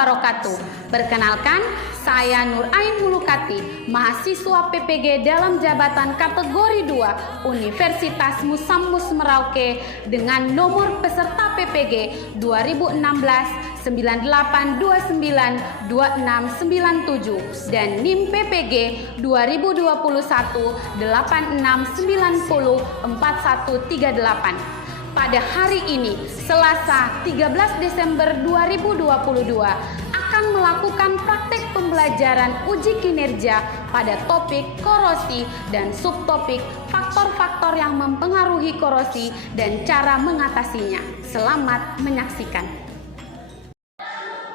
wabarakatuh. Perkenalkan, saya Nur Ain Hulukati, mahasiswa PPG dalam jabatan kategori 2 Universitas Musammus Merauke dengan nomor peserta PPG 2016 9829 2697 dan NIM PPG 2021 8690 4138. Pada hari ini, Selasa 13 Desember 2022, akan melakukan praktek pembelajaran uji kinerja pada topik korosi dan subtopik faktor-faktor yang mempengaruhi korosi dan cara mengatasinya. Selamat menyaksikan.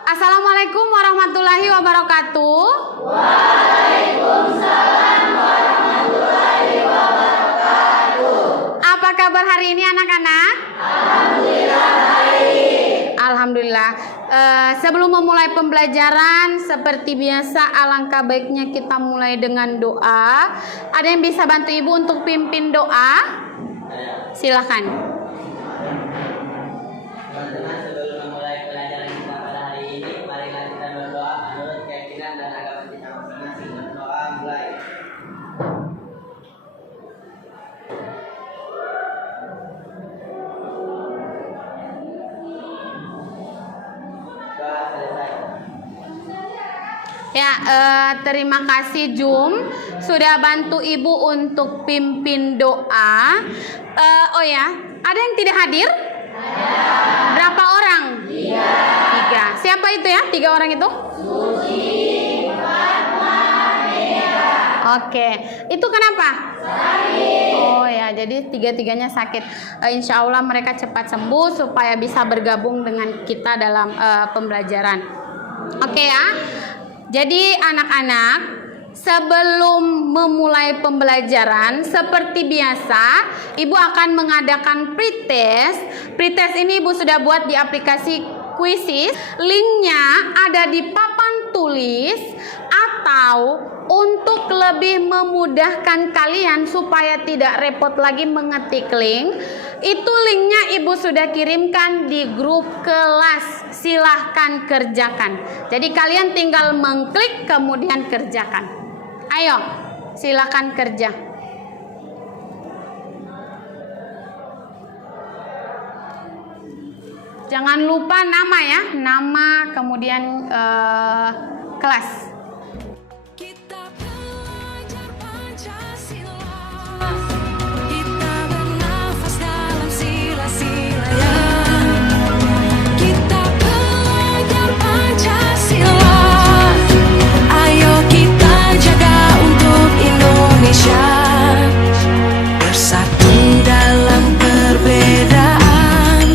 Assalamualaikum warahmatullahi wabarakatuh. Waalaikumsalam warahmatullahi wabarakatuh. Apa kabar hari ini anak-anak? Alhamdulillah baik. Alhamdulillah. Sebelum memulai pembelajaran, seperti biasa alangkah baiknya kita mulai dengan doa. Ada yang bisa bantu ibu untuk pimpin doa? Silakan. Teman-teman, sebelum memulai pelajaran kita pada hari ini, marilah kita berdoa menurut keyakinan dan agama kita masing-masing. Berdoa mulai. Doa selesai. Ya, terima kasih Jum sudah bantu ibu untuk pimpin doa. Oh ya, ada yang tidak hadir? Berapa orang? 3. Siapa itu ya? 3 orang itu? Suci, Fatma, Mega. Oke, itu kenapa? Sakit. Oh ya, jadi 3-tiganya sakit. Insya Allah mereka cepat sembuh supaya bisa bergabung dengan kita dalam pembelajaran. Oke ya. Jadi anak-anak, sebelum memulai pembelajaran, seperti biasa, Ibu akan mengadakan pretest. Pretest ini Ibu sudah buat di aplikasi Quizzes. Linknya ada di papan tulis, atau untuk lebih memudahkan kalian supaya tidak repot lagi mengetik link, itu linknya Ibu sudah kirimkan di grup kelas. Silahkan kerjakan. Jadi kalian tinggal mengklik kemudian kerjakan. Ayo, silakan kerja. Jangan lupa nama ya, nama kemudian kelas. Kita belajar Pancasila, kita bernafas dalam sila-silanya. Kita belajar Pancasila, ayo kita jaga untuk Indonesia. Bersatu dalam perbedaan,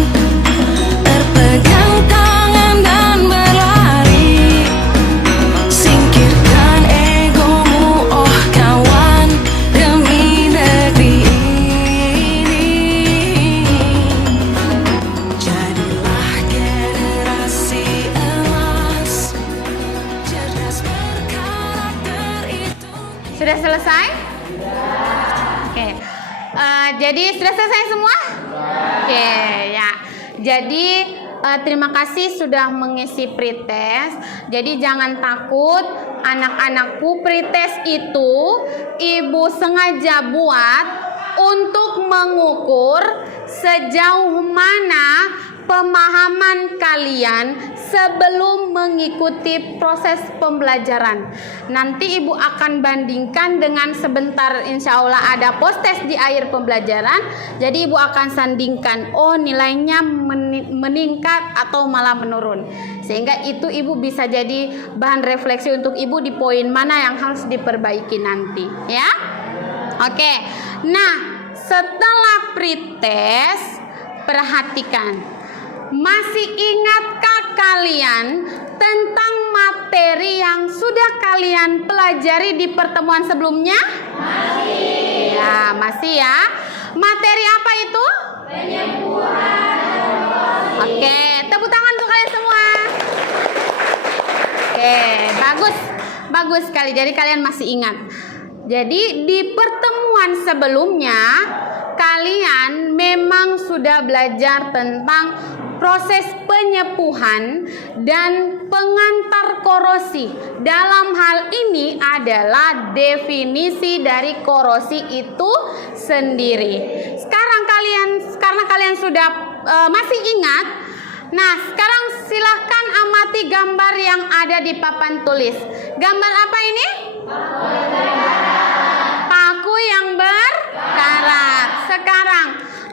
berpegang tangan dan berlari. Singkirkan egomu, oh kawan, demi negeri ini. Jadilah generasi emas, cerdas berkarakter itu. Sudah selesai? Oke. Jadi sudah selesai semua? Oke, ya. Jadi terima kasih sudah mengisi pretest. Jadi jangan takut, anak-anakku, pretest itu Ibu sengaja buat untuk mengukur sejauh mana pemahaman kalian sebelum mengikuti proses pembelajaran. Nanti Ibu akan bandingkan dengan sebentar, insya Allah ada post test di akhir pembelajaran. Jadi Ibu akan sandingkan, oh nilainya meningkat atau malah menurun. Sehingga itu Ibu bisa jadi bahan refleksi untuk Ibu di poin mana yang harus diperbaiki nanti, ya. Oke. Nah, setelah pretest, perhatikan. Masih ingatkah kalian tentang materi yang sudah kalian pelajari di pertemuan sebelumnya? Masih. Ya, masih ya. Materi apa itu? Penyembuhan. Oke, tepuk tangan untuk kalian semua. Oke, bagus. Bagus sekali. Jadi kalian masih ingat. Jadi di pertemuan sebelumnya kalian memang sudah belajar tentang proses penyepuhan dan pengantar korosi. Dalam hal ini adalah definisi dari korosi itu sendiri. Sekarang karena kalian sudah masih ingat, nah sekarang silahkan amati gambar yang ada di papan tulis. Gambar apa ini? Paku yang berkarat. Sekarang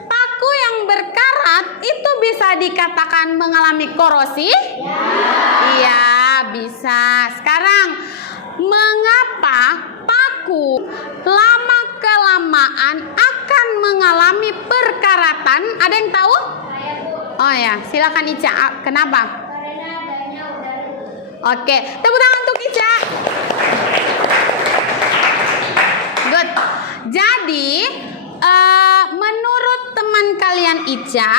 paku yang berkarat itu bisa dikatakan mengalami korosi? Iya, bisa. Sekarang, mengapa paku lama-kelamaan akan mengalami perkaratan? Ada yang tahu? Oh ya, silakan Ica. Kenapa? Karena adanya udara. Oke, tepuk tangan untuk Ica. Good. Jadi, menurut teman kalian Ica,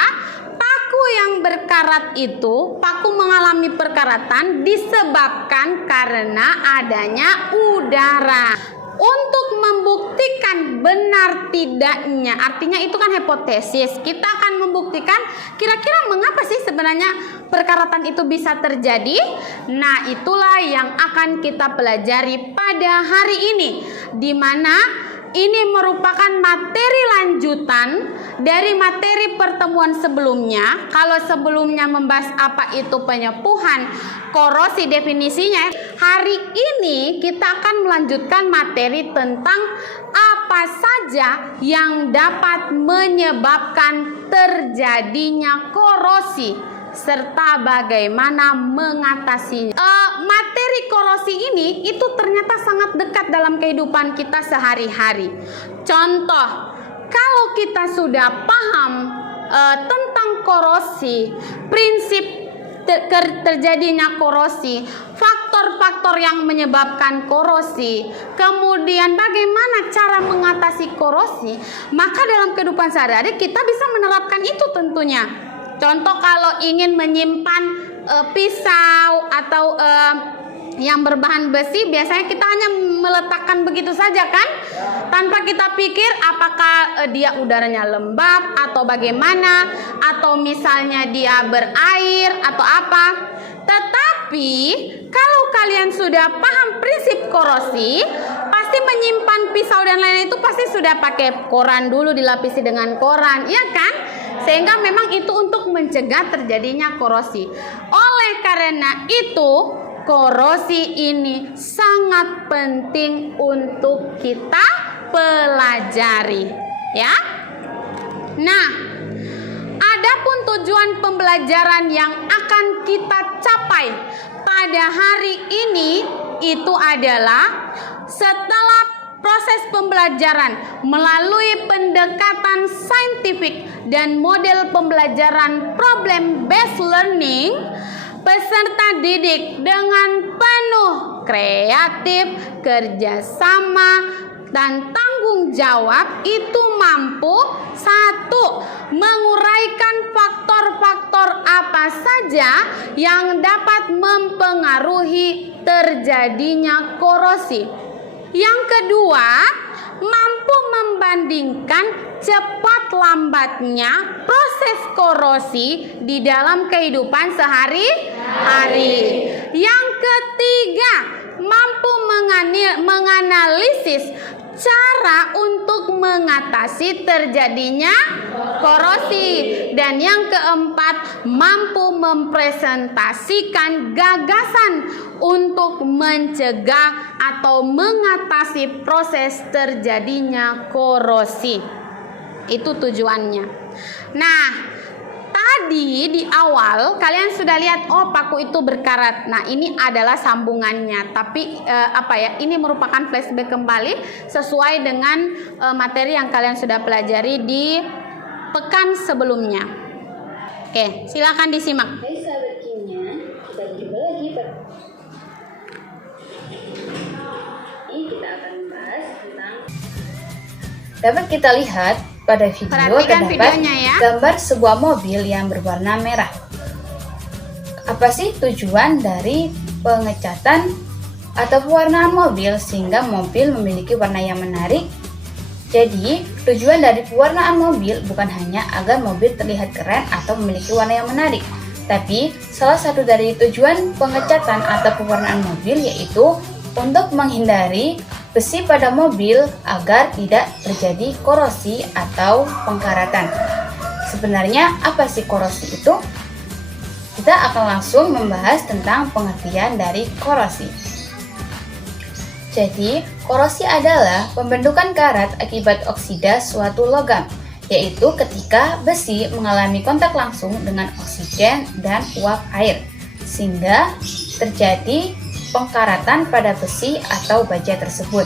paku yang berkarat itu, paku mengalami perkaratan disebabkan karena adanya udara. Untuk membuktikan benar tidaknya, artinya itu kan hipotesis. Kita akan membuktikan kira-kira mengapa sih sebenarnya perkaratan itu bisa terjadi. Nah, itulah yang akan kita pelajari pada hari ini, di mana ini merupakan materi lanjutan dari materi pertemuan sebelumnya. Kalau sebelumnya membahas apa itu penyepuhan, korosi definisinya, hari ini kita akan melanjutkan materi tentang apa saja yang dapat menyebabkan terjadinya korosi serta bagaimana mengatasinya. Materi korosi ini itu ternyata sangat dekat dalam kehidupan kita sehari-hari. Contoh, kalau kita sudah paham tentang korosi, prinsip terjadinya korosi, faktor-faktor yang menyebabkan korosi, kemudian bagaimana cara mengatasi korosi, maka dalam kehidupan sehari-hari kita bisa menerapkan itu tentunya. Contoh, kalau ingin menyimpan pisau atau yang berbahan besi, biasanya kita hanya meletakkan begitu saja kan, tanpa kita pikir apakah dia udaranya lembab atau bagaimana, atau misalnya dia berair atau apa. Tetapi kalau kalian sudah paham prinsip korosi, pasti menyimpan pisau dan lain-lain itu pasti sudah pakai koran dulu, dilapisi dengan koran, ya kan? Sehingga memang itu untuk mencegah terjadinya korosi. Oleh karena itu, korosi ini sangat penting untuk kita pelajari, ya. Nah, adapun tujuan pembelajaran yang akan kita capai pada hari ini itu adalah setelah proses pembelajaran melalui pendekatan saintifik dan model pembelajaran problem based learning, peserta didik dengan penuh kreatif, kerjasama, dan tanggung jawab itu mampu: satu, menguraikan faktor-faktor apa saja yang dapat mempengaruhi terjadinya korosi. Yang kedua, mampu membandingkan cepat lambatnya proses korosi di dalam kehidupan sehari-hari. Yang ketiga, mampu menganalisis cara untuk mengatasi terjadinya korosi. Dan yang keempat, mampu mempresentasikan gagasan untuk mencegah atau mengatasi proses terjadinya korosi. Itu tujuannya. Nah, tadi di awal kalian sudah lihat, oh paku itu berkarat. Nah, ini adalah sambungannya. Tapi ini merupakan flashback kembali sesuai dengan materi yang kalian sudah pelajari di pekan sebelumnya. Oke, silakan disimak. Hai sahabat kimia, kita berjumpa lagi. Ini kita akan membahas tentang. Dapat kita lihat pada video Perhatikan terdapat videonya ya. gambar sebuah mobil yang berwarna merah. Apa sih tujuan dari pengecatan atau pewarnaan mobil sehingga mobil memiliki warna yang menarik? Jadi, tujuan dari pewarnaan mobil bukan hanya agar mobil terlihat keren atau memiliki warna yang menarik, tapi salah satu dari tujuan pengecatan atau pewarnaan mobil yaitu untuk menghindari besi pada mobil agar tidak terjadi korosi atau pengkaratan. Sebenarnya apa sih korosi itu? Kita akan langsung membahas tentang pengertian dari korosi. Jadi, korosi adalah pembentukan karat akibat oksida suatu logam, yaitu ketika besi mengalami kontak langsung dengan oksigen dan uap air, sehingga terjadi pengkaratan pada besi atau baja tersebut.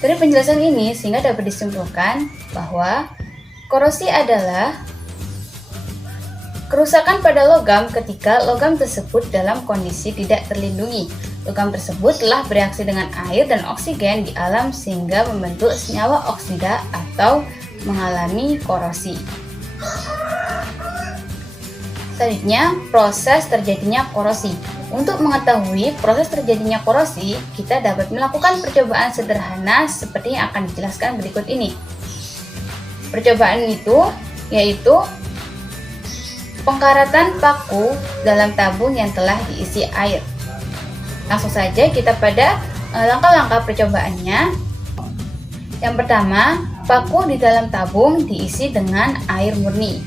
Dari penjelasan ini, sehingga dapat disimpulkan bahwa korosi adalah kerusakan pada logam ketika logam tersebut dalam kondisi tidak terlindungi. Logam tersebut telah bereaksi dengan air dan oksigen di alam sehingga membentuk senyawa oksida atau mengalami korosi. Selanjutnya, proses terjadinya korosi. Untuk mengetahui proses terjadinya korosi, kita dapat melakukan percobaan sederhana seperti yang akan dijelaskan berikut ini. Percobaan itu yaitu pengkaratan paku dalam tabung yang telah diisi air. Langsung saja kita pada langkah-langkah percobaannya. Yang pertama, paku di dalam tabung diisi dengan air murni.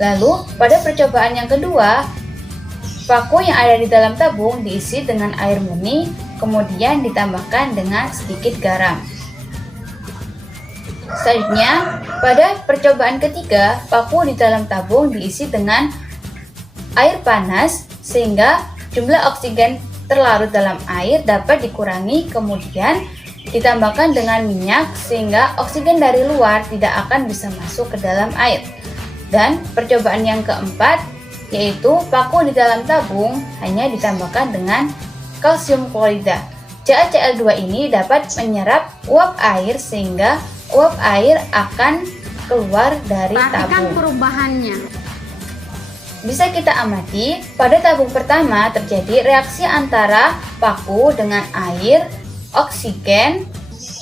Lalu, pada percobaan yang kedua, paku yang ada di dalam tabung diisi dengan air murni, kemudian ditambahkan dengan sedikit garam. Selanjutnya, pada percobaan ketiga, paku di dalam tabung diisi dengan air panas sehingga jumlah oksigen terlarut dalam air dapat dikurangi, kemudian ditambahkan dengan minyak sehingga oksigen dari luar tidak akan bisa masuk ke dalam air. Dan percobaan yang keempat yaitu paku di dalam tabung hanya ditambahkan dengan kalsium klorida. CaCl2 ini dapat menyerap uap air sehingga uap air akan keluar dari tabung. Perhatikan perubahannya. Bisa kita amati, pada tabung pertama terjadi reaksi antara paku dengan air, oksigen.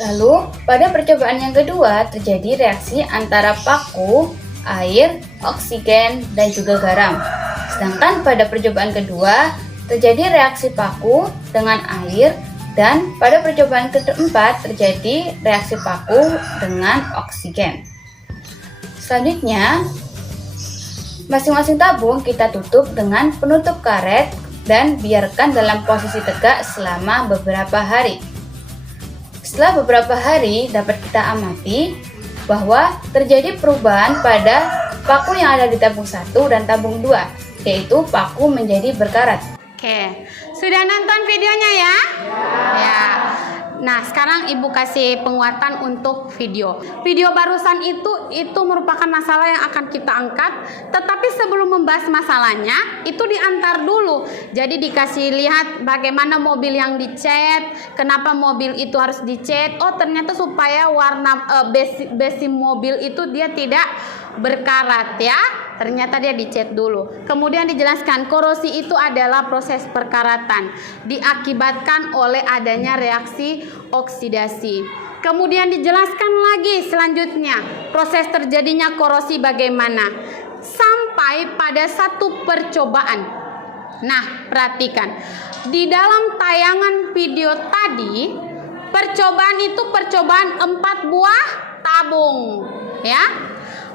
Lalu, pada percobaan yang kedua terjadi reaksi antara paku, air, oksigen, dan juga garam. Sedangkan pada percobaan kedua terjadi reaksi paku dengan air, dan pada percobaan keempat terjadi reaksi paku dengan oksigen. Selanjutnya, masing-masing tabung kita tutup dengan penutup karet dan biarkan dalam posisi tegak selama beberapa hari. Setelah beberapa hari dapat kita amati bahwa terjadi perubahan pada paku yang ada di tabung 1 dan tabung 2, yaitu paku menjadi berkarat. Oke, sudah nonton videonya ya? Ya. Nah, sekarang Ibu kasih penguatan untuk video. Video barusan itu merupakan masalah yang akan kita angkat. Tetapi sebelum membahas masalahnya, itu diantar dulu. Jadi dikasih lihat bagaimana mobil yang dicat, kenapa mobil itu harus dicat. Oh, ternyata supaya warna besi mobil itu dia tidak berkarat ya. Ternyata dia dicat dulu. Kemudian dijelaskan korosi itu adalah proses perkaratan diakibatkan oleh adanya reaksi oksidasi. Kemudian dijelaskan lagi selanjutnya proses terjadinya korosi bagaimana sampai pada satu percobaan. Nah, perhatikan. Di dalam tayangan video tadi, percobaan itu percobaan 4 buah tabung, ya.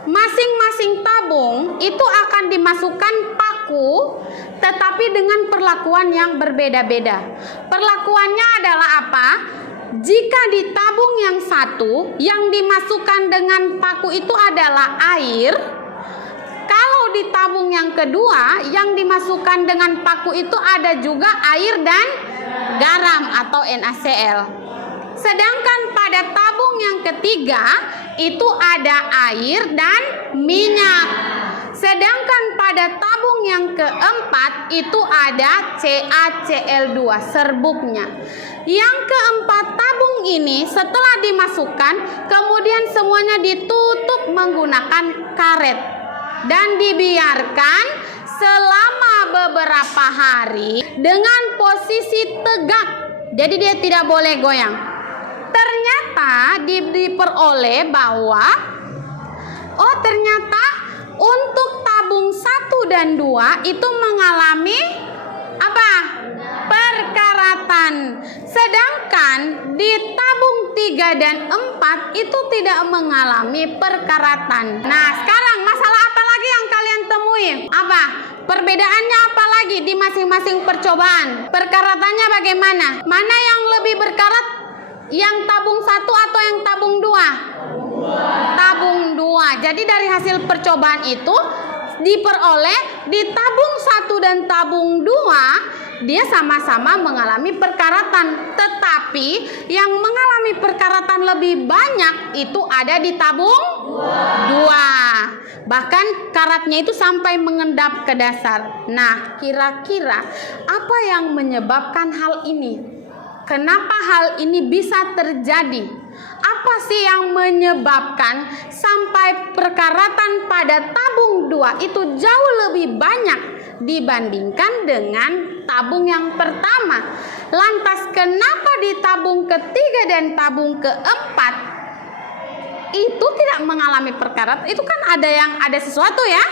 Masing-masing tabung itu akan dimasukkan paku, tetapi dengan perlakuan yang berbeda-beda. Perlakuannya adalah apa? Jika di tabung yang satu yang dimasukkan dengan paku itu adalah air, kalau di tabung yang kedua yang dimasukkan dengan paku itu ada juga air dan garam atau NaCl. Sedangkan pada tabung yang ketiga itu ada air dan minyak. Sedangkan pada tabung yang keempat itu ada CaCl2 serbuknya. Yang keempat tabung ini setelah dimasukkan kemudian semuanya ditutup menggunakan karet dan dibiarkan selama beberapa hari dengan posisi tegak. Jadi dia tidak boleh goyang. ternyata diperoleh bahwa ternyata untuk tabung 1 dan 2 itu mengalami apa? Perkaratan. Sedangkan di tabung 3 dan 4 itu tidak mengalami perkaratan. Nah, sekarang masalah apa lagi yang kalian temui? Apa? Perbedaannya apa lagi di masing-masing percobaan? Perkaratannya bagaimana? Mana yang lebih berkarat? Yang tabung 1 atau yang tabung 2? Tabung 2. Jadi dari hasil percobaan itu diperoleh di tabung 1 dan tabung 2 dia sama-sama mengalami perkaratan, tetapi yang mengalami perkaratan lebih banyak itu ada di tabung 2. Bahkan karatnya itu sampai mengendap ke dasar. Nah, kira-kira apa yang menyebabkan hal ini? Kenapa hal ini bisa terjadi? Apa sih yang menyebabkan sampai perkaratan pada tabung 2 itu jauh lebih banyak dibandingkan dengan tabung yang pertama? Lantas kenapa di tabung ketiga dan tabung keempat itu tidak mengalami perkaratan? Itu kan ada sesuatu ya.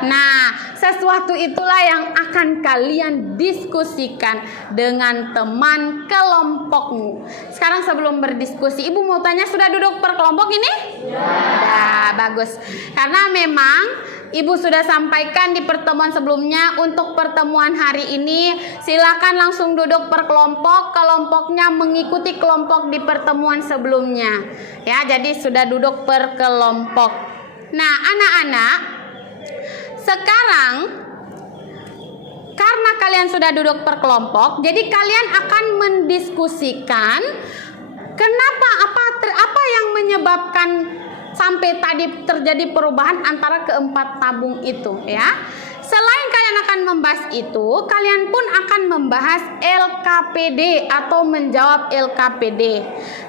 Nah, sesuatu itulah yang akan kalian diskusikan dengan teman kelompokmu. Sekarang sebelum berdiskusi, Ibu mau tanya, sudah duduk per kelompok ini? Ya, bagus. Karena memang Ibu sudah sampaikan di pertemuan sebelumnya, untuk pertemuan hari ini silakan langsung duduk per kelompok. Kelompoknya mengikuti kelompok di pertemuan sebelumnya. Ya, jadi sudah duduk per kelompok. Nah, anak-anak, sekarang karena kalian sudah duduk per kelompok, jadi kalian akan mendiskusikan kenapa, apa yang menyebabkan sampai tadi terjadi perubahan antara keempat tabung itu ya. Selain kalian akan membahas itu, kalian pun akan membahas LKPD atau menjawab LKPD.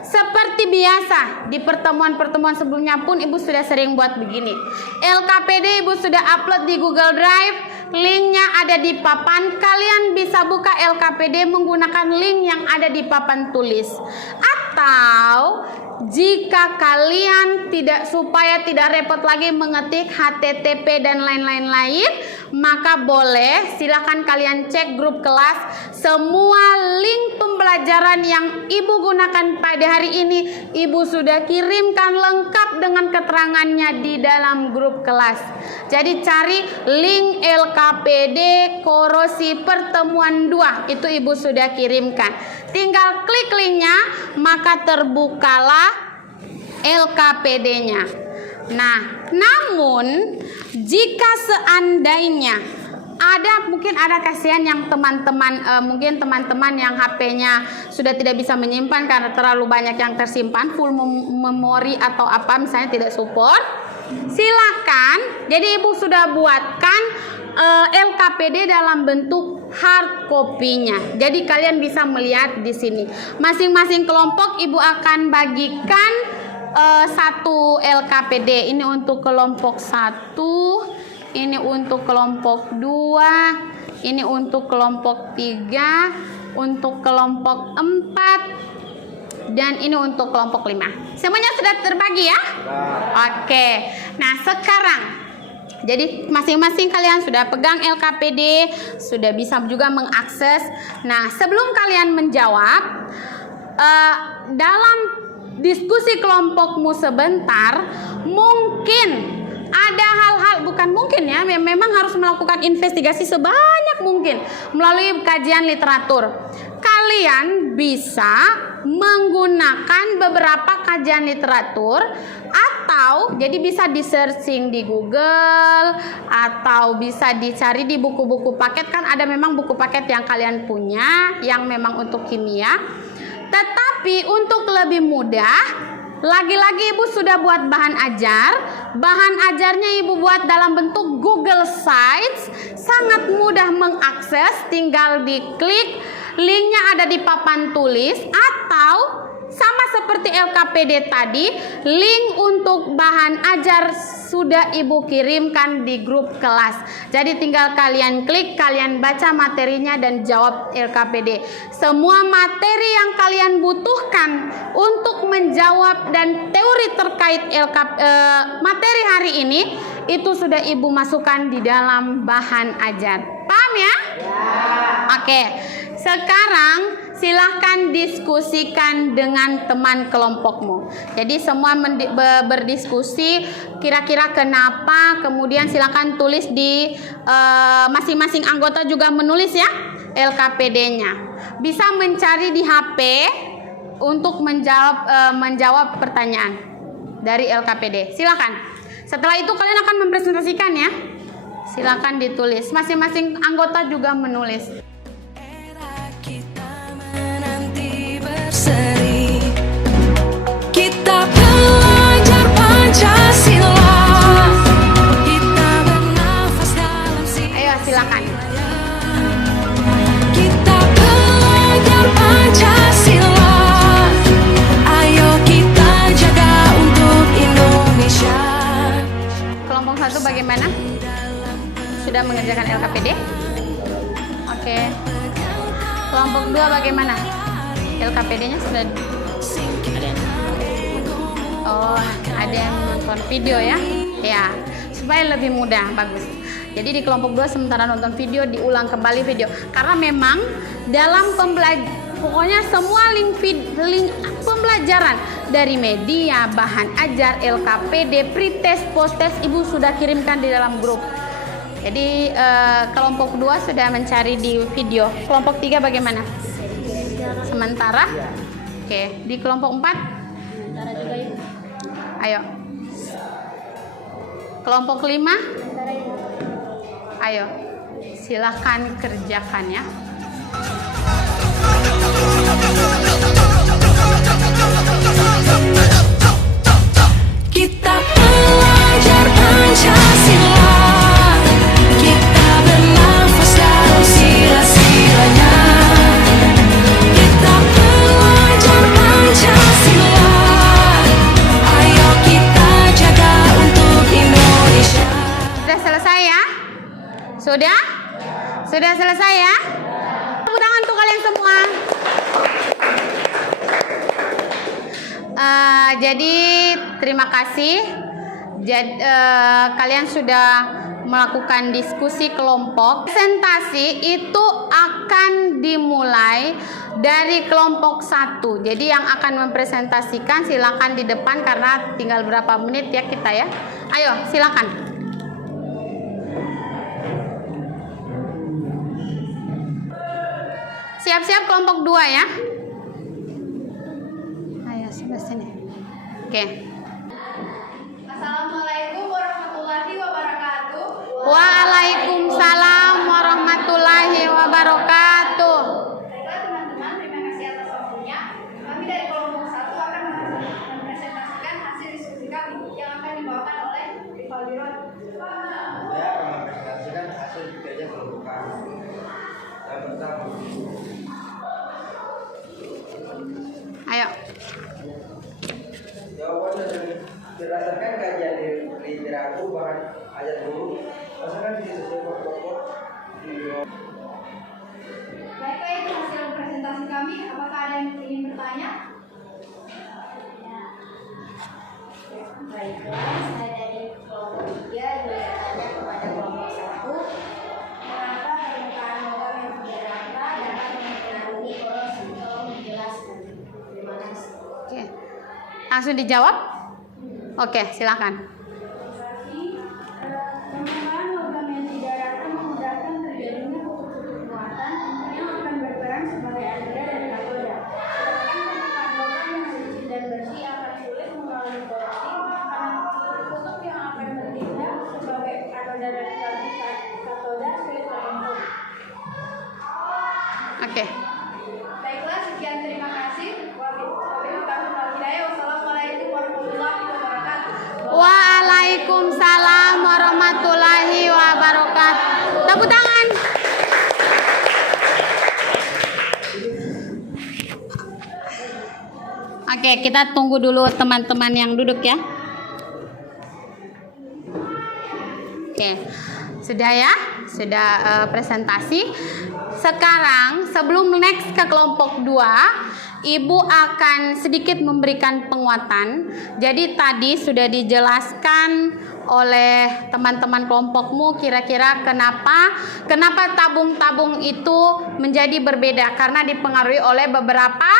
Seperti biasa di pertemuan-pertemuan sebelumnya pun Ibu sudah sering buat begini. LKPD Ibu sudah upload di Google Drive, linknya ada di papan. Kalian bisa buka LKPD menggunakan link yang ada di papan tulis. Atau jika kalian supaya tidak repot lagi mengetik HTTP dan lain-lain, maka boleh silakan kalian cek grup kelas. Semua link pembelajaran yang Ibu gunakan pada hari ini Ibu sudah kirimkan lengkap dengan keterangannya di dalam grup kelas. Jadi cari link LKPD korosi pertemuan 2, itu Ibu sudah kirimkan. Tinggal klik linknya, maka terbukalah LKPD-nya. Nah, namun jika seandainya mungkin ada kasihan yang mungkin teman-teman yang HP-nya sudah tidak bisa menyimpan karena terlalu banyak yang tersimpan, full memori atau apa misalnya tidak support, silakan. Jadi Ibu sudah buatkan LKPD dalam bentuk hard copy-nya. Jadi kalian bisa melihat di sini. Masing-masing kelompok Ibu akan bagikan satu LKPD. Ini untuk kelompok 1, ini untuk kelompok 2, ini untuk kelompok 3, untuk kelompok 4, dan ini untuk kelompok 5. Semuanya sudah terbagi ya? Oke. Nah, sekarang jadi masing-masing kalian sudah pegang LKPD, sudah bisa juga mengakses. Nah, sebelum kalian menjawab, dalam diskusi kelompokmu sebentar, mungkin ada hal-hal, bukan mungkin ya, memang harus melakukan investigasi sebanyak mungkin melalui kajian literatur. Kalian bisa menggunakan beberapa kajian literatur, atau jadi bisa di searching di Google, atau bisa dicari di buku-buku paket. Kan ada memang buku paket yang kalian punya yang memang untuk kimia. Tetapi untuk lebih mudah, lagi-lagi Ibu sudah buat bahan ajar. Bahan ajarnya Ibu buat dalam bentuk Google Sites, sangat mudah mengakses, tinggal diklik, linknya ada di papan tulis. Atau sama seperti LKPD tadi, link untuk bahan ajar sudah Ibu kirimkan di grup kelas. Jadi tinggal kalian klik, kalian baca materinya dan jawab LKPD. Semua materi yang kalian butuhkan untuk menjawab dan teori terkait materi hari ini itu sudah Ibu masukkan di dalam bahan ajar. Paham ya? Oke. Sekarang silahkan diskusikan dengan teman kelompokmu. Jadi semua berdiskusi kira-kira kenapa, kemudian silahkan tulis di masing-masing anggota juga menulis ya LKPD-nya. Bisa mencari di HP untuk menjawab pertanyaan dari LKPD. Silakan. Setelah itu kalian akan mempresentasikan ya. Silakan ditulis. Masing-masing anggota juga menulis. Kita belajar Pancasila, kita bernafas dalam Ayo silakan. kita belajar Pancasila, ayo kita jaga untuk Indonesia. Kelompok 1 bagaimana? Sudah mengerjakan LKPD? Oke. Kelompok 2 bagaimana? LKPD-nya sudah ada yang nonton video ya? Ya, supaya lebih mudah, bagus. Jadi di kelompok 2 sementara nonton video diulang kembali video karena memang dalam pokoknya semua link pembelajaran dari media, bahan ajar, LKPD, pretest, posttest Ibu sudah kirimkan di dalam grup. Jadi kelompok 2 sudah mencari di video. Kelompok 3 bagaimana? Sementara? Oke, di kelompok 4? Sementara juga Ibu. Ayo. Kelompok 5? Ayo. Silahkan kerjakan ya. Kita belajar Pancasila, kita bernafas dalam sila-silanya. Kita belajar Pancasila, ayo kita jaga untuk Indonesia. Sudah selesai ya? Sudah? Sudah selesai ya? Tepuk tangan untuk kalian semua. Jadi terima kasih. Kalian sudah melakukan diskusi kelompok. Presentasi itu akan dimulai dari kelompok 1. Jadi yang akan mempresentasikan silakan di depan karena tinggal berapa menit ya kita ya. Ayo silakan. Siap-siap kelompok 2 ya. Ayo sebelah sini. Oke. Assalamualaikum warahmatullahi wabarakatuh. Waalaikumsalam warahmatullahi wabarakatuh. Baiklah teman-teman, terima kasih atas waktunya. Kami dari kelompok 1 akan mempresentasikan hasil diskusi kami yang akan dibawakan oleh Rivaldiron. Saya akan mempresentasikan hasil kerja kelompok kami. Yang pertama, Ayo. jawaban berdasarkan kajian literatur bahan ajar guru, pasangan sesuai pokok video. Baiklah, itu hasil presentasi kami. Apakah ada yang ingin bertanya? Baiklah, saya dari kelompok 3 juga tanya kepada kelompok 1, mengapa permukaan logam yang tidak rata dapat mempengaruhi korosi? Tolong dijelaskan. Terima kasih. Oke. Langsung dijawab? Oke, silakan. Permukaan logam yang tidak rata memudahkan terjadinya putus-putus muatan yang akan berperan sebagai anoda dan katoda. Sedangkan permukaan logam yang licin dan bersih akan sulit mengalami korosi karena kutub yang akan bertindak sebagai anoda dan katoda sulit terbentuk. Oke. Baiklah, sekian, terima kasih. Wassalamualaikum warahmatullahi wabarakatuh. Waalaikumsalam warahmatullahi wabarakatuh. Tepuk tangan. Oke, kita tunggu dulu teman-teman yang duduk ya. Oke, sudah ya? Sudah presentasi. Sekarang sebelum next ke kelompok 2, Ibu akan sedikit memberikan penguatan. Jadi tadi sudah dijelaskan oleh teman-teman kelompokmu kira-kira kenapa tabung-tabung itu menjadi berbeda, karena dipengaruhi oleh beberapa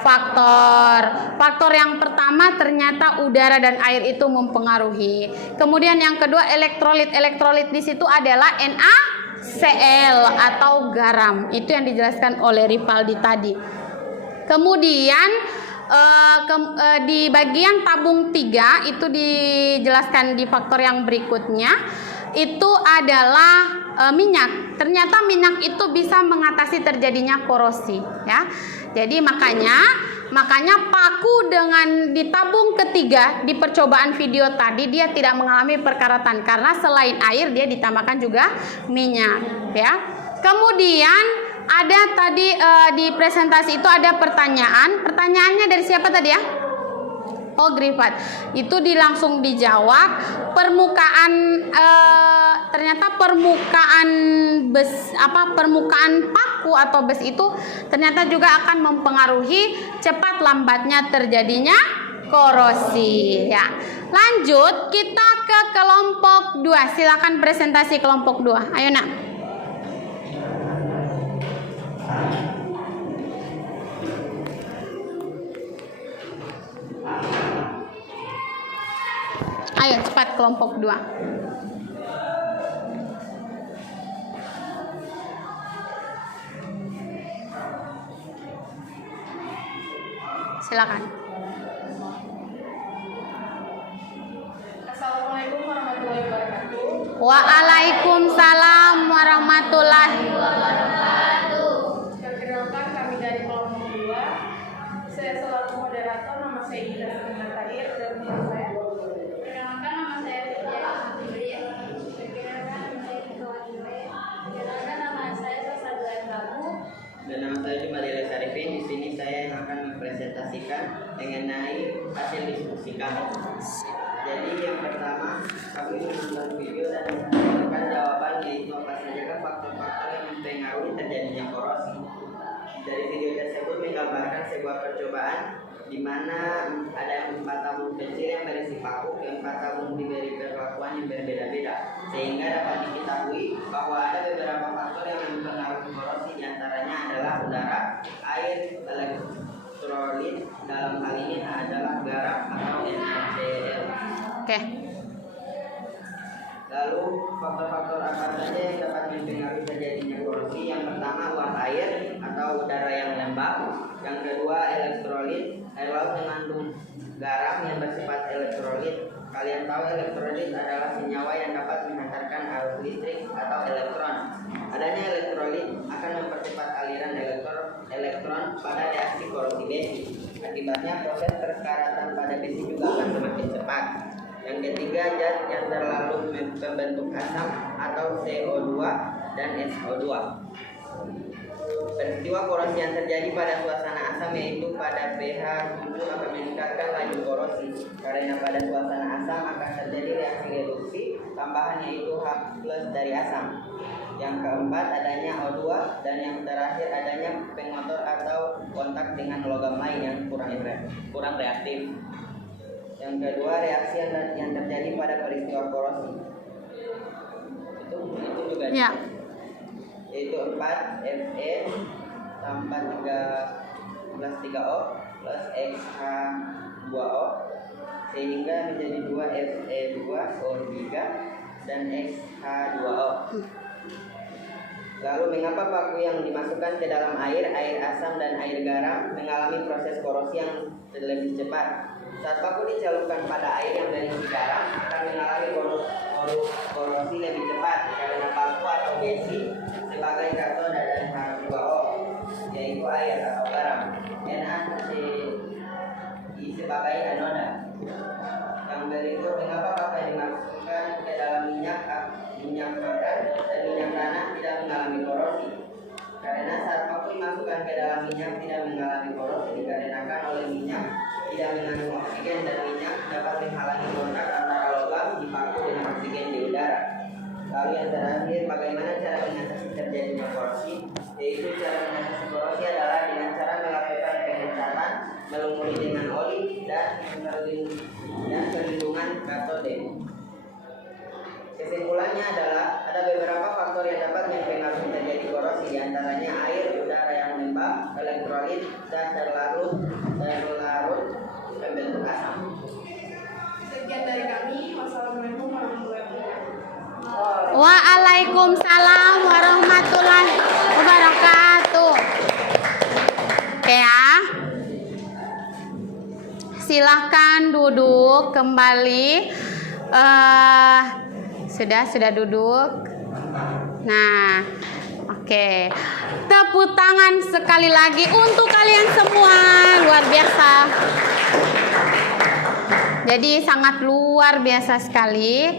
faktor. Faktor yang pertama ternyata udara dan air itu mempengaruhi. Kemudian yang kedua elektrolit. Elektrolit di situ adalah NaCl atau garam. Itu yang dijelaskan oleh Ripaldi tadi. Kemudian di bagian tabung 3 itu dijelaskan di faktor yang berikutnya, itu adalah minyak. Ternyata minyak itu bisa mengatasi terjadinya korosi ya. Jadi makanya paku dengan di tabung ketiga di percobaan video tadi dia tidak mengalami perkaratan karena selain air dia ditambahkan juga minyak ya. Kemudian ada tadi di presentasi itu ada pertanyaan. Pertanyaannya dari siapa tadi ya? Oh, Grifat. Itu langsung dijawab. Ternyata permukaan paku atau bes itu ternyata juga akan mempengaruhi cepat lambatnya terjadinya korosi ya. Lanjut kita ke kelompok 2. Silakan presentasi kelompok 2. Ayo Nak. Ayo cepat kelompok 2. Silakan. Assalamualaikum warahmatullahi wabarakatuh. Waalaikumsalam warahmatullahi wabarakatuh. Perkenalkan kami dari kelompok 2. Saya selaku moderator, nama saya Ida Samina Tahir dan teman saya. Perkenalkan nama saya Firja Asmantibri. Perkenalkan nama saya Kawatire. Perkenalkan nama saya Sasa Bulan Prabu. Dan nama saya Jumadila Sarifin. Di sini saya yang akan mempresentasikan mengenai hasil diskusi kami. Jadi yang pertama, kami menonton video dan menentukan jawaban yaitu apa saja faktor-faktor yang mempengaruhi terjadinya korosi. Dari video tersebut menggambarkan sebuah percobaan di mana ada 4 tabung kecil yang berisi paku, keempat tabung diberi perlakuan yang berbeda-beda, sehingga dapat diketahui bahwa ada beberapa faktor yang mempengaruhi korosi, diantaranya adalah udara, air, elektrolit, dalam hal ini adalah garam atau NaCl. Oke. Lalu faktor-faktor apa saja yang dapat mempengaruhi terjadinya korosi? Yang pertama uap air atau udara yang lembab. Yang kedua elektrolit, air laut mengandung garam yang bersifat elektrolit. Kalian tahu elektrolit adalah senyawa yang dapat menghantarkan arus listrik atau elektron. Adanya elektrolit akan mempercepat aliran elektron pada reaksi korosi besi. Akibatnya proses perkaratan pada besi juga akan semakin cepat. Yang ketiga, zat yang terlalu membentuk asam atau CO2 dan SO2. Peristiwa korosi yang terjadi pada suasana asam yaitu pada pH 7 akan meningkatkan laju korosi. Karena pada suasana asam akan terjadi reaksi reduksi tambahan yaitu H+ dari asam. Yang keempat adanya O2 dan yang terakhir adanya pengotor atau kontak dengan logam lain yang kurang reaktif. Yang kedua reaksi yang terjadi pada peristiwa korosi itu juga Ya. yaitu 4 Fe tambah 3 3O plus XH2O sehingga menjadi 2 Fe2O3 dan XH2O. Lalu mengapa paku yang dimasukkan ke dalam air asam dan air garam mengalami proses korosi yang lebih cepat? Saat paku dicelupkan pada air yang berisi garam akan mengalami korosi lebih cepat karena paku atau besi sebagai katoda dan H2O yaitu air atau garam, NaCl sebagai anoda. Yang berikut mengapa paku yang dimasukkan ke dalam minyak makan dan minyak tanah tidak mengalami korosi? Karena saat paku dimasukkan ke dalam minyak tidak mengalami korosi dikarenakan oleh minyak mengandung oksigen dan minyak dapat menghalangi kontak antara logam di paku dengan oksigen di udara. Lalu yang terakhir, bagaimana cara mengatasi terjadinya korosi? Yaitu cara mengatasi korosi adalah dengan cara melakukan pengecatan, melumuri dengan oli dan perlindungan katode. Kesimpulannya adalah ada beberapa faktor yang dapat mempengaruhi terjadi korosi, diantaranya air, udara yang lembab, elektrolit, dan terlarut pembentuk asam. Sekian dari kami. Wassalamualaikum warahmatullahi wabarakatuh. Waalaikumsalam warahmatullahi wabarakatuh. Oke ya. Silahkan duduk kembali. Sudah duduk. Nah, oke. Tepuk tangan sekali lagi untuk kalian semua. Luar biasa. Jadi sangat luar biasa sekali.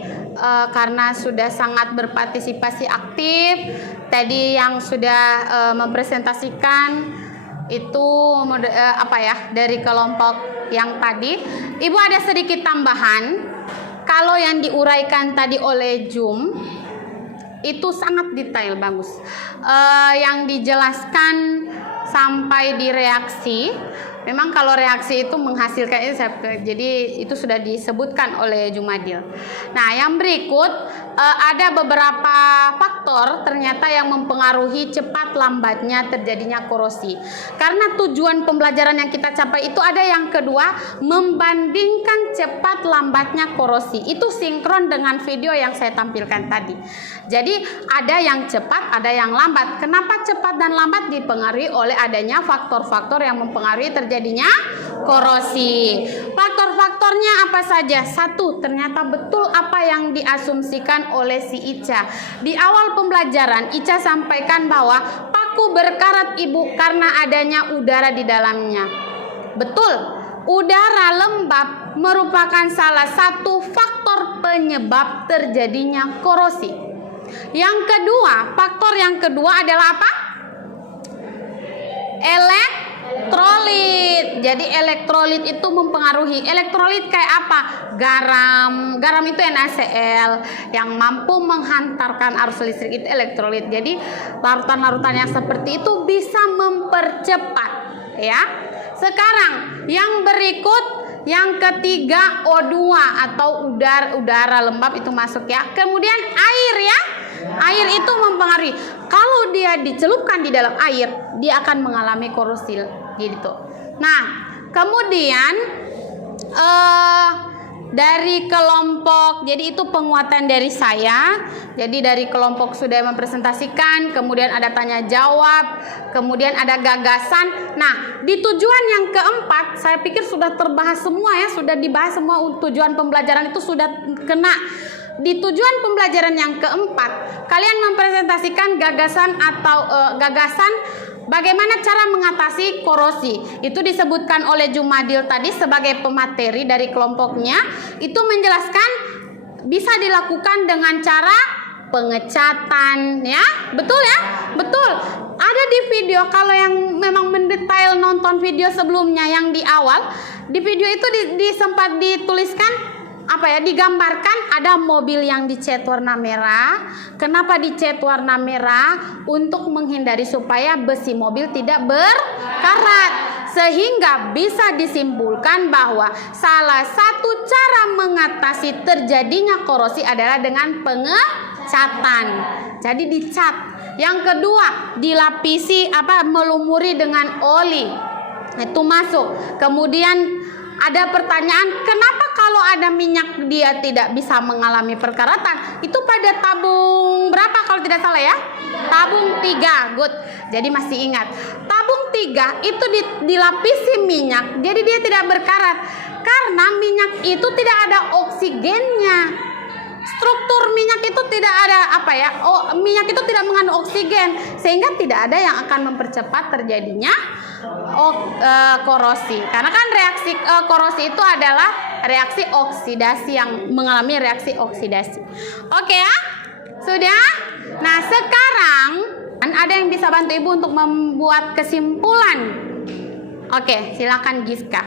Karena sudah sangat berpartisipasi aktif. Tadi yang sudah mempresentasikan itu dari kelompok yang tadi. Ibu ada sedikit tambahan. Kalau yang diuraikan tadi oleh Jum itu sangat detail, bagus. Yang dijelaskan sampai di reaksi. Memang kalau reaksi itu menghasilkan ini, jadi itu sudah disebutkan oleh Jumadil. Nah, yang berikut ada beberapa faktor ternyata yang mempengaruhi cepat lambatnya terjadinya korosi. Karena tujuan pembelajaran yang kita capai itu ada yang kedua, membandingkan cepat lambatnya korosi. Itu sinkron dengan video yang saya tampilkan tadi. Jadi ada yang cepat, ada yang lambat. Kenapa cepat dan lambat? Dipengaruhi oleh adanya faktor-faktor yang mempengaruhi terjadinya korosi. Faktor-faktornya apa saja? Satu, ternyata betul apa yang diasumsikan oleh si Ica. Di awal pembelajaran, Ica sampaikan bahwa paku berkarat ibu karena adanya udara di dalamnya. Betul, udara lembab merupakan salah satu faktor penyebab terjadinya korosi. Yang kedua, faktor yang kedua adalah apa? Elektrolit. Jadi elektrolit itu mempengaruhi. Elektrolit kayak apa? Garam. Garam itu NaCl yang mampu menghantarkan arus listrik, itu elektrolit. Jadi larutan-larutan yang seperti itu bisa mempercepat, ya. Sekarang yang berikut, yang ketiga O2 atau udara lembab itu masuk ya. Kemudian air ya. Air itu mempengaruhi. Kalau dia dicelupkan di dalam air, dia akan mengalami korosi gitu. Nah, kemudian dari kelompok, jadi itu penguatan dari saya. Jadi dari kelompok sudah mempresentasikan, kemudian ada tanya jawab, kemudian ada gagasan. Nah, di tujuan yang keempat, saya pikir sudah terbahas semua ya, sudah dibahas semua. Tujuan pembelajaran itu sudah kena. Di tujuan pembelajaran yang keempat, kalian mempresentasikan gagasan atau gagasan bagaimana cara mengatasi korosi. Itu disebutkan oleh Jumadil tadi sebagai pemateri dari kelompoknya. Itu menjelaskan bisa dilakukan dengan cara pengecatan ya. Betul ya? Betul. Ada di video, kalau yang memang mendetail nonton video sebelumnya yang di awal, di video itu sempat dituliskan digambarkan ada mobil yang dicat warna merah. Kenapa dicat warna merah? Untuk menghindari supaya besi mobil tidak berkarat. Sehingga bisa disimpulkan bahwa salah satu cara mengatasi terjadinya korosi adalah dengan pengecatan. Jadi dicat. Yang kedua, dilapisi melumuri dengan oli. Itu masuk. Kemudian ada pertanyaan, kenapa kalau ada minyak dia tidak bisa mengalami perkaratan? Itu pada tabung berapa kalau tidak salah ya? Tabung 3, good. Jadi masih ingat. Tabung 3 itu dilapisi minyak, jadi dia tidak berkarat. Karena minyak itu tidak ada oksigennya. Struktur minyak itu tidak ada minyak itu tidak mengandung oksigen, sehingga tidak ada yang akan mempercepat terjadinya korosi. Karena kan reaksi korosi itu adalah reaksi oksidasi, yang mengalami reaksi oksidasi. Oke ya? Sudah? Nah, sekarang ada yang bisa bantu Ibu untuk membuat kesimpulan? Oke, silakan Giska.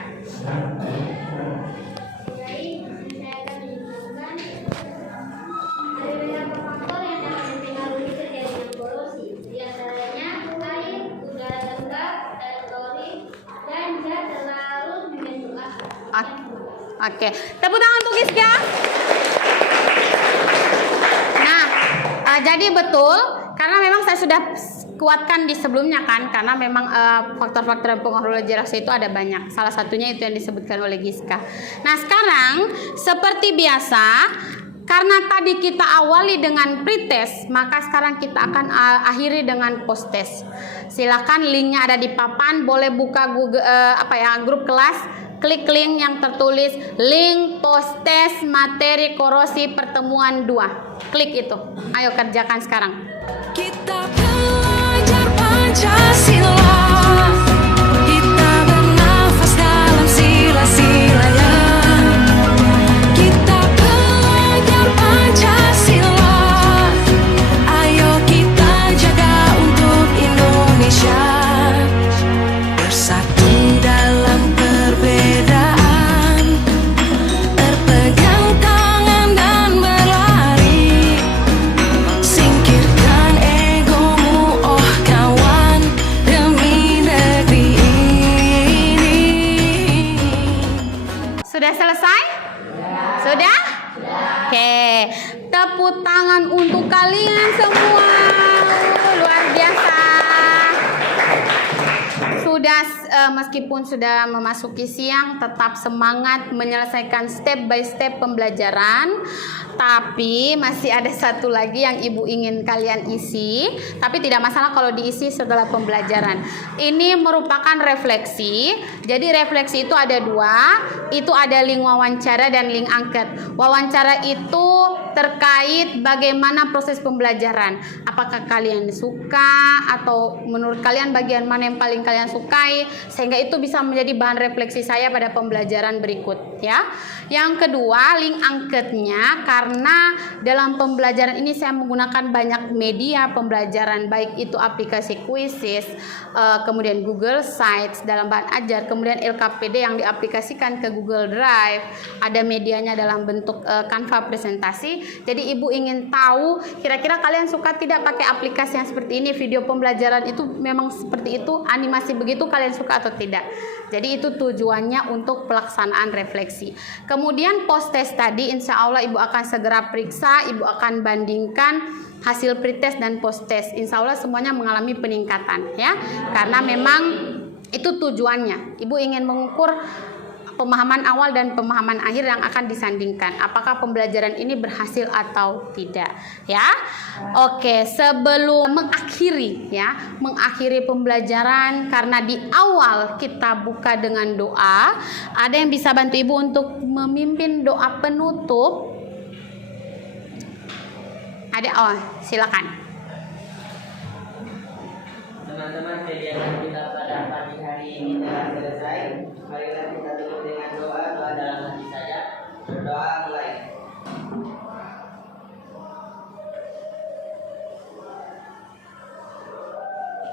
Oke, tepuk tangan untuk Giska. Nah, jadi betul karena memang saya sudah kuatkan di sebelumnya kan, karena memang faktor-faktor yang pengaruh regenerasi itu ada banyak. Salah satunya itu yang disebutkan oleh Giska. Nah, sekarang seperti biasa, karena tadi kita awali dengan pretest, maka sekarang kita akan akhiri dengan post-test. Silakan linknya ada di papan, boleh buka Google grup kelas, klik link yang tertulis link post-test materi korosi pertemuan 2. Klik itu. Ayo kerjakan sekarang. Kita belajar Pancasila, kita bernafas dalam sila-silanya. Kita belajar Pancasila, ayo kita jaga untuk Indonesia. Bersatu dalam perbedaan, berpegang tangan dan berlari. Singkirkan egomu, oh kawan, demi negeri ini. Sudah selesai? Sudah? Oke, tepuk tangan untuk kalian semua. Luar biasa. Sudah meskipun sudah memasuki siang, tetap semangat menyelesaikan step by step pembelajaran. Tapi masih ada satu lagi yang Ibu ingin kalian isi, tapi tidak masalah kalau diisi setelah pembelajaran. Ini merupakan refleksi. Jadi refleksi itu ada 2, itu ada link wawancara dan link angket. Wawancara itu terkait bagaimana proses pembelajaran. Apakah kalian suka atau menurut kalian bagian mana yang paling kalian sukai, sehingga itu bisa menjadi bahan refleksi saya pada pembelajaran berikut ya. Yang kedua, link angketnya, karena dalam pembelajaran ini saya menggunakan banyak media pembelajaran, baik itu aplikasi Quizzes, kemudian Google Sites dalam bahan ajar, kemudian LKPD yang diaplikasikan ke Google Drive, ada medianya dalam bentuk Canva presentasi. Jadi Ibu ingin tahu kira-kira kalian suka tidak pakai aplikasi yang seperti ini, video pembelajaran itu memang seperti itu, animasi begitu, kalian suka atau tidak. Jadi itu tujuannya untuk pelaksanaan refleksi. Kemudian post test tadi insya Allah Ibu akan segera periksa, Ibu akan bandingkan hasil pretest dan post test. Insya Allah semuanya mengalami peningkatan ya, karena memang itu tujuannya. Ibu ingin mengukur pemahaman awal dan pemahaman akhir yang akan disandingkan. Apakah pembelajaran ini berhasil atau tidak, ya? Oke, sebelum mengakhiri pembelajaran, karena di awal kita buka dengan doa, ada yang bisa bantu Ibu untuk memimpin doa penutup? Ada? Oh, silakan. Teman-teman, kegiatan kita pada pagi hari ini telah selesai. Marilah kita tutup dengan doa dalam hati saja. Berdoa mulai.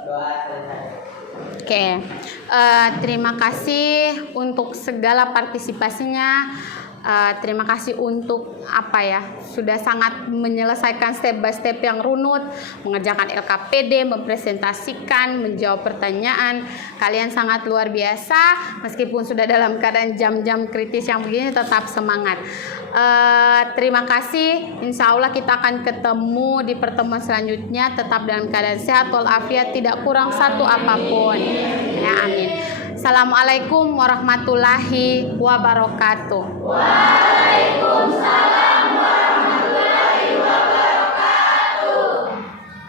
Doa selesai. Oke, terima kasih untuk segala partisipasinya. Terima kasih untuk sudah sangat menyelesaikan step by step yang runut, mengerjakan LKPD, mempresentasikan, menjawab pertanyaan. Kalian sangat luar biasa, meskipun sudah dalam keadaan jam-jam kritis yang begini, tetap semangat. Terima kasih. Insya Allah kita akan ketemu di pertemuan selanjutnya, tetap dalam keadaan sehat walafiat, tidak kurang satu apapun. Ya, amin. Assalamualaikum warahmatullahi wabarakatuh. Waalaikumsalam.